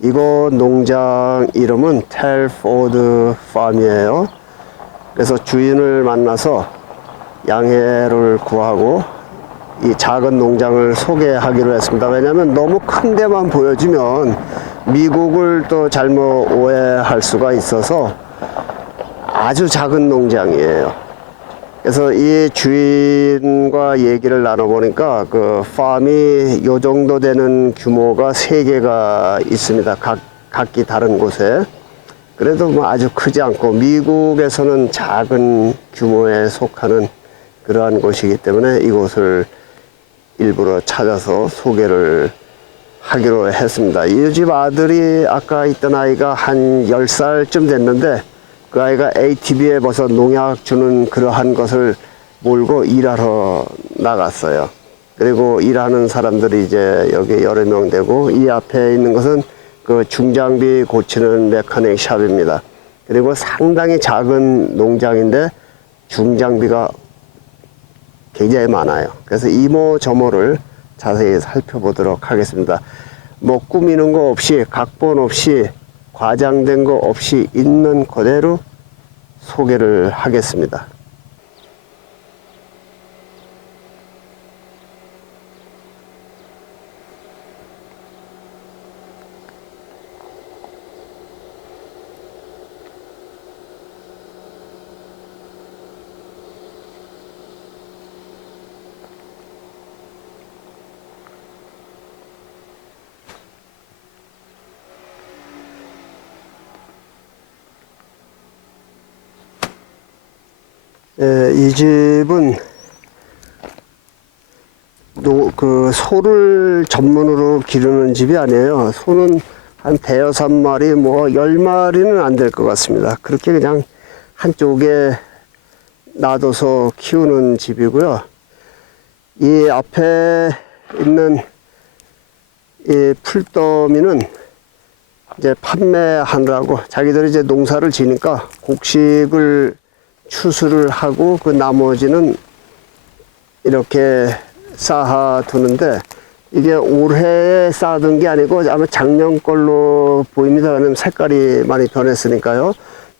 이거 농장 이름은 텔포드 팜이에요. 그래서 주인을 만나서 양해를 구하고 이 작은 농장을 소개하기로 했습니다. 왜냐하면 너무 큰 데만 보여주면 미국을 또 잘못 오해할 수가 있어서 아주 작은 농장이에요. 그래서 이 주인과 얘기를 나눠보니까 그 팜이 요 정도 되는 규모가 세 개가 있습니다. 각, 각기 다른 곳에. 그래도 뭐 아주 크지 않고 미국에서는 작은 규모에 속하는 그러한 곳이기 때문에 이곳을 일부러 찾아서 소개를 하기로 했습니다. 이 집 아들이 아까 있던 아이가 한 10살쯤 됐는데 그 아이가 ATV에 벌써 농약 주는 그러한 것을 몰고 일하러 나갔어요. 그리고 일하는 사람들이 이제 여기 여러 명 되고 이 앞에 있는 것은 그 중장비 고치는 메카닉 샵입니다. 그리고 상당히 작은 농장인데 중장비가 굉장히 많아요. 그래서 이모 저모를 자세히 살펴보도록 하겠습니다. 뭐 꾸미는 거 없이 각본 없이 과장된 거 없이 있는 그대로 소개를 하겠습니다. 예, 이 집은 노, 그 소를 전문으로 기르는 집이 아니에요. 소는 한 대여섯 마리, 뭐 열 마리는 안 될 것 같습니다. 그렇게 그냥 한쪽에 놔둬서 키우는 집이고요. 이 앞에 있는 이 풀더미는 이제 판매하느라고 자기들이 이제 농사를 지니까 곡식을 추수를 하고 그 나머지는 이렇게 쌓아 두는데 이게 올해 쌓아둔 게 아니고 아마 작년 걸로 보입니다. 왜냐면 색깔이 많이 변했으니까요.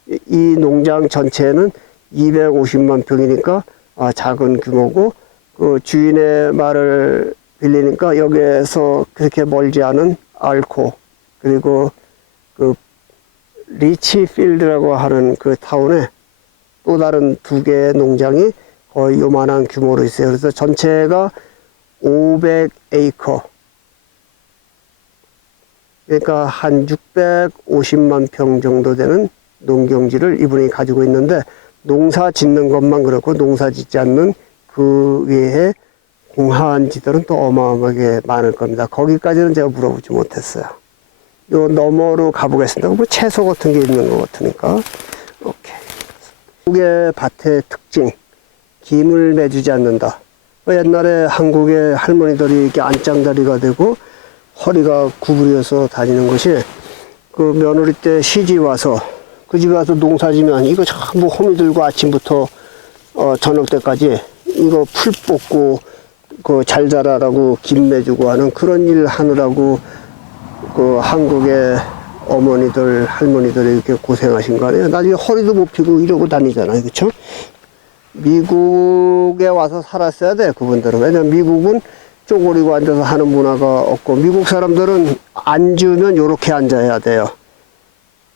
이- 이 농장 전체는 250만 평이니까 아, 작은 규모고 그 주인의 말을 빌리니까 여기에서 그렇게 멀지 않은 알코 그리고 그 리치필드라고 하는 그 타운에 또 다른 두 개의 농장이 거의 요만한 규모로 있어요. 그래서 전체가 500에이커. 그러니까 한 650만 평 정도 되는 농경지를 이분이 가지고 있는데 농사 짓는 것만 그렇고 농사 짓지 않는 그 외에 공한 지들은 또 어마어마하게 많을 겁니다. 거기까지는 제가 물어보지 못했어요. 요 너머로 가보겠습니다. 뭐 채소 같은 게 있는 것 같으니까. 오케이. 한국의 밭의 특징, 김을 매주지 않는다. 그 옛날에 한국의 할머니들이 이렇게 안짱다리가 되고 허리가 구부려서 다니는 것이 그 며느리 때 시집 와서 그 집에 와서 농사 지면 이거 전부 호미 들고 아침부터 어, 저녁 때까지 이거 풀 뽑고 그 잘 자라라고 김 매주고 하는 그런 일 하느라고 그 한국의 어머니들 할머니들이 이렇게 고생하신 거 아니에요? 나중에 허리도 못 펴고 이러고 다니잖아요, 그렇죠? 미국에 와서 살았어야 돼 그분들은 왜냐면 미국은 쪼그리고 앉아서 하는 문화가 없고 미국 사람들은 앉으면 요렇게 앉아야 돼요.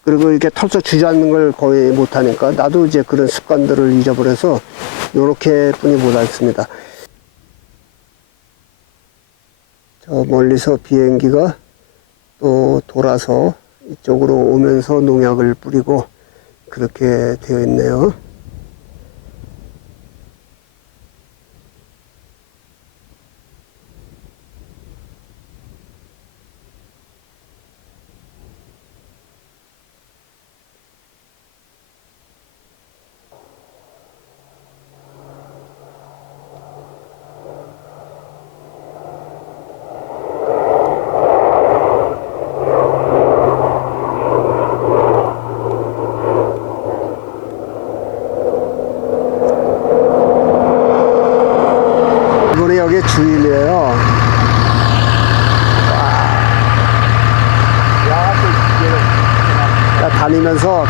그리고 이렇게 털썩 주저앉는 걸 거의 못하니까 나도 이제 그런 습관들을 잊어버려서 요렇게 뿐이 못 앉습니다. 저 멀리서 비행기가 또 돌아서 이쪽으로 오면서 농약을 뿌리고 그렇게 되어 있네요.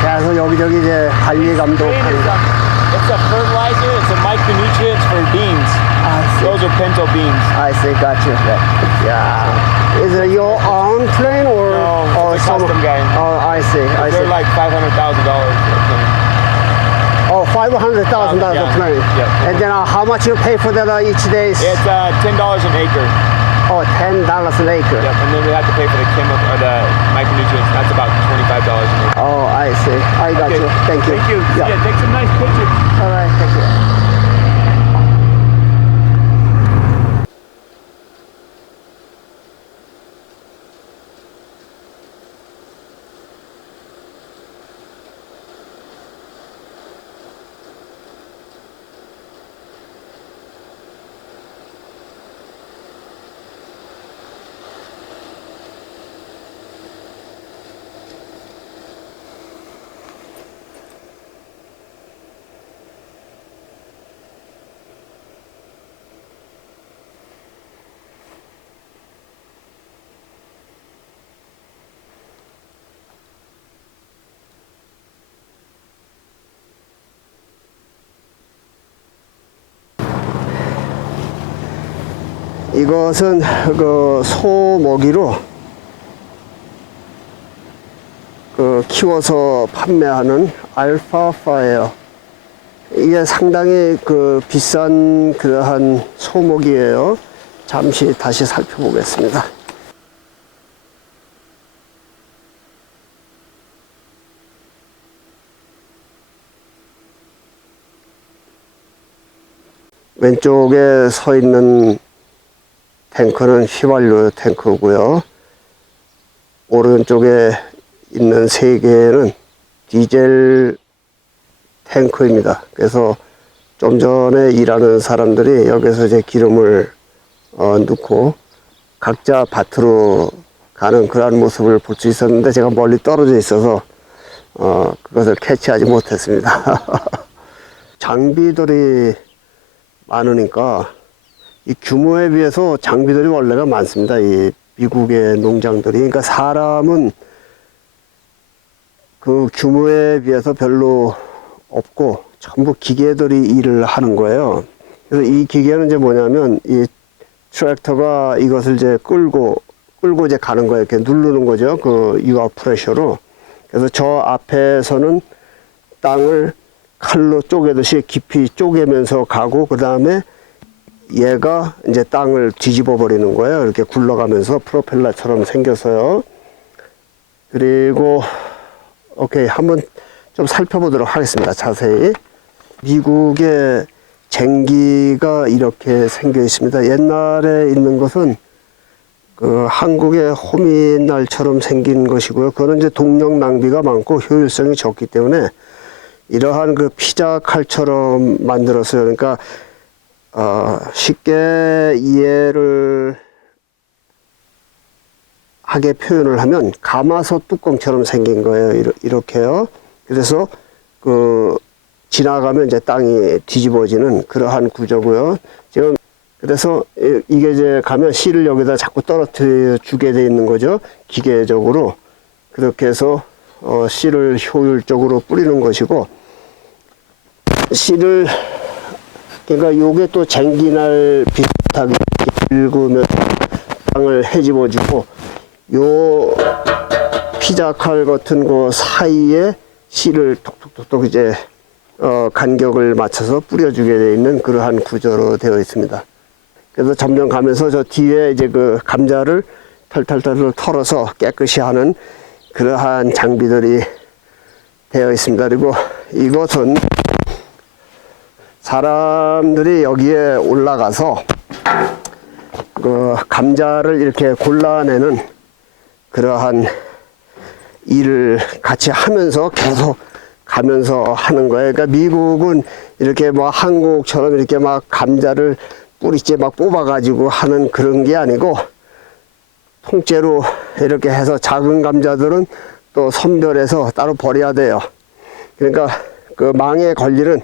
계속 여기저기 이제 관리 감독. It's a fertilizer. It's a micronutrient for beans. Those are pinto beans. I see. Yeah. Is it your own plane or no, a custom guy? Oh, I see. I They're like five hundred thousand dollars oh, $500,000 a plane. yeah. And then uh, how much you pay for that uh, each day? It's uh, ten dollars an acre. Oh, $10 an acre. Yep, and then we have to pay for the chemical or the micronutrients. That's about twenty-five dollars an acre. Oh, I see. I got Okay. you. Thank you. Thank you. Yeah. Yeah, take some nice pictures. All right, thank you. 이것은 그 소먹이로 그 키워서 판매하는 알파파예요. 이게 상당히 그 비싼 그러한 소먹이에요. 잠시 다시 살펴보겠습니다. 왼쪽에 서 있는 탱크는 휘발유 탱크고요. 오른쪽에 있는 세 개는 디젤 탱크입니다. 그래서 좀 전에 일하는 사람들이 여기서 이제 기름을 어, 넣고 각자 밭으로 가는 그러한 모습을 볼 수 있었는데 제가 멀리 떨어져 있어서 어, 그것을 캐치하지 못했습니다. 장비들이 많으니까 이 규모에 비해서 장비들이 원래가 많습니다. 이 미국의 농장들이. 그러니까 사람은 그 규모에 비해서 별로 없고 전부 기계들이 일을 하는 거예요. 그래서 이 기계는 이제 뭐냐면 이 트랙터가 이것을 이제 끌고 끌고 이제 가는 거예요. 이렇게 누르는 거죠. 그 유압 프레셔로. 그래서 저 앞에서는 땅을 칼로 쪼개듯이 깊이 쪼개면서 가고 그 다음에 얘가 이제 땅을 뒤집어 버리는 거예요. 이렇게 굴러가면서 프로펠러처럼 생겨서요. 그리고 오케이 한번 좀 살펴보도록 하겠습니다. 자세히 미국의 쟁기가 이렇게 생겨 있습니다. 옛날에 있는 것은 그 한국의 호미날처럼 생긴 것이고요. 그거는 이제 동력 낭비가 많고 효율성이 적기 때문에 이러한 그 피자 칼처럼 만들었어요. 그러니까 어, 쉽게 이해를 하게 표현을 하면 가마솥 뚜껑처럼 생긴 거예요. 이렇게요. 그래서 그 지나가면 이제 땅이 뒤집어지는 그러한 구조고요. 지금 그래서 이- 이게 이제 가면 씨를 여기다 자꾸 떨어뜨려 주게 돼 있는 거죠. 기계적으로 그렇게 해서 어, 씨를 효율적으로 뿌리는 것이고 씨를 그러니까 요게 또 쟁기날 비슷하게 긁으면 땅을 헤집어주고 요 피자 칼 같은 거 사이에 씨를 톡톡톡톡 이제 어, 간격을 맞춰서 뿌려주게 되어 있는 그러한 구조로 되어 있습니다. 그래서 점점 가면서 저 뒤에 이제 그 감자를 털털털 털어서 깨끗이 하는 그러한 장비들이 되어 있습니다. 그리고 이것은 사람들이 여기에 올라가서 그 감자를 이렇게 골라내는 그러한 일을 같이 하면서 계속 가면서 하는 거예요. 그러니까 미국은 이렇게 뭐 한국처럼 이렇게 막 감자를 뿌리째 막 뽑아가지고 하는 그런 게 아니고 통째로 이렇게 해서 작은 감자들은 또 선별해서 따로 버려야 돼요. 그러니까 그 망에 걸리는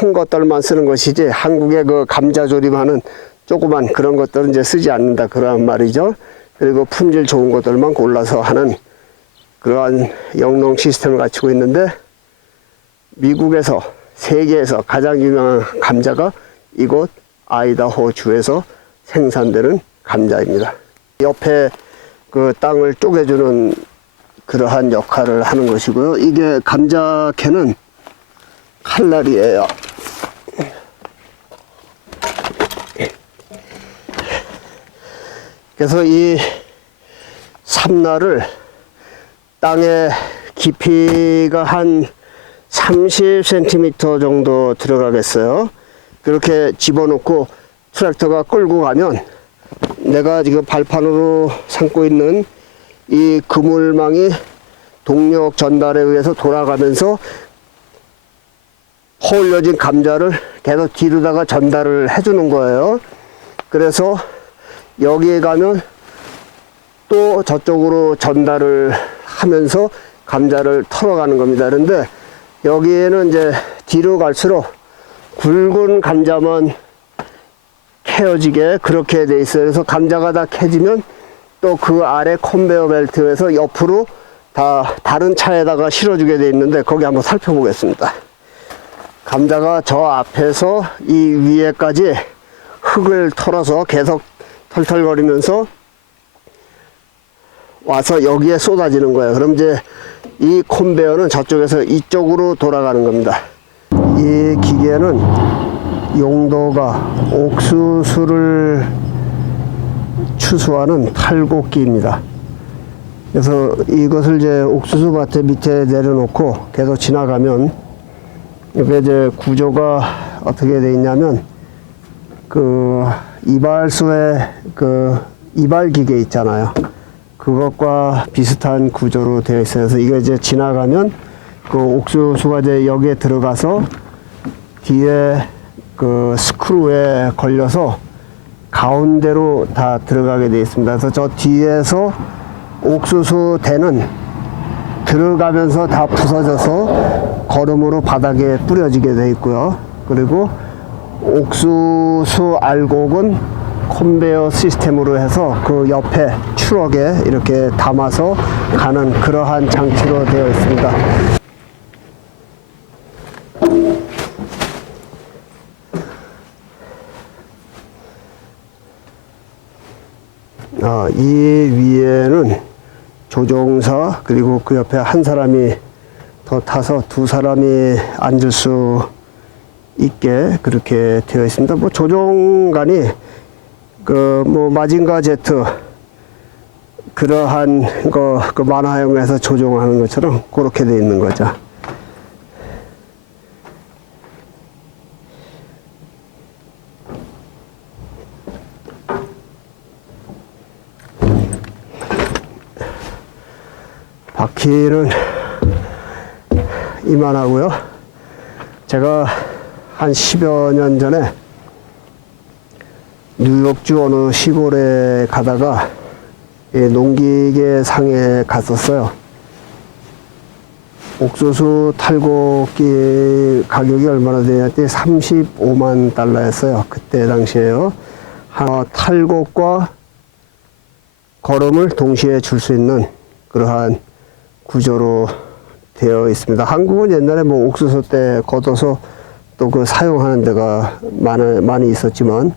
큰 것들만 쓰는 것이지 한국의 그 감자 조림하는 조그만 그런 것들은 이제 쓰지 않는다 그런 말이죠. 그리고 품질 좋은 것들만 골라서 하는 그러한 영농 시스템을 갖추고 있는데 미국에서 세계에서 가장 유명한 감자가 이곳 아이다호 주에서 생산되는 감자입니다. 옆에 그 땅을 쪼개주는 그러한 역할을 하는 것이고요. 이게 감자 캐는 칼날이에요. 그래서 이 삼날을 땅의 깊이가 한 30cm 정도 들어가겠어요. 그렇게 집어넣고 트랙터가 끌고 가면 내가 지금 발판으로 삼고 있는 이 그물망이 동력 전달에 의해서 돌아가면서 허울려진 감자를 계속 뒤로다가 전달을 해주는 거예요. 그래서 여기에 가면 또 저쪽으로 전달을 하면서 감자를 털어가는 겁니다. 그런데 여기에는 이제 뒤로 갈수록 굵은 감자만 캐어지게 그렇게 돼 있어요. 그래서 감자가 다 캐지면 또 그 아래 컨베어 벨트에서 옆으로 다 다른 차에다가 실어주게 돼 있는데 거기 한번 살펴보겠습니다. 감자가 저 앞에서 이 위에까지 흙을 털어서 계속 털털거리면서 와서 여기에 쏟아지는 거예요. 그럼 이제 이 콘베어는 저쪽에서 이쪽으로 돌아가는 겁니다. 이 기계는 용도가 옥수수를 추수하는 탈곡기입니다. 그래서 이것을 이제 옥수수 밭에 밑에 내려놓고 계속 지나가면 이게 이제 구조가 어떻게 돼 있냐면 그 이발소에 그 이발 기계 있잖아요. 그것과 비슷한 구조로 되어 있어요. 그래서 이거 이제 지나가면 그 옥수수가 이제 여기에 들어가서 뒤에 그 스크루에 걸려서 가운데로 다 들어가게 되어 있습니다. 그래서 저 뒤에서 옥수수 대는 들어가면서 다 부서져서 거름으로 바닥에 뿌려지게 되어 있고요. 그리고 옥수수 알곡은 컨베어 시스템으로 해서 그 옆에 추럭에 이렇게 담아서 가는 그러한 장치로 되어 있습니다. 아, 이 위에는 조종사 그리고 그 옆에 한 사람이 더 타서 두 사람이 앉을 수 있게 그렇게 되어 있습니다. 뭐 조종관이 그 뭐 마징가 제트 그러한 거 그 만화영화에서 조종하는 것처럼 그렇게 되어 있는 거죠. 바퀴는 이만하고요. 제가 한 10여 년 전에 뉴욕주 어느 시골에 가다가 이 농기계 상에 갔었어요. 옥수수 탈곡기 가격이 얼마나 되냐더니 35만 달러였어요. 그때 당시에요. 한 탈곡과 걸음을 동시에 줄 수 있는 그러한 구조로 되어 있습니다. 한국은 옛날에 뭐 옥수수 때 걷어서 또 그 사용하는 데가 많이, 많이 있었지만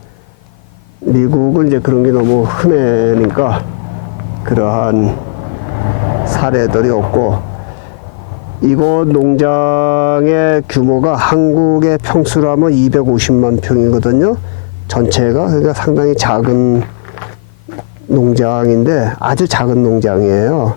미국은 이제 그런 게 너무 흔해니까 그러한 사례들이 없고 이곳 농장의 규모가 한국의 평수로 하면 250만 평이거든요. 전체가 그러니까 상당히 작은 농장인데 아주 작은 농장이에요.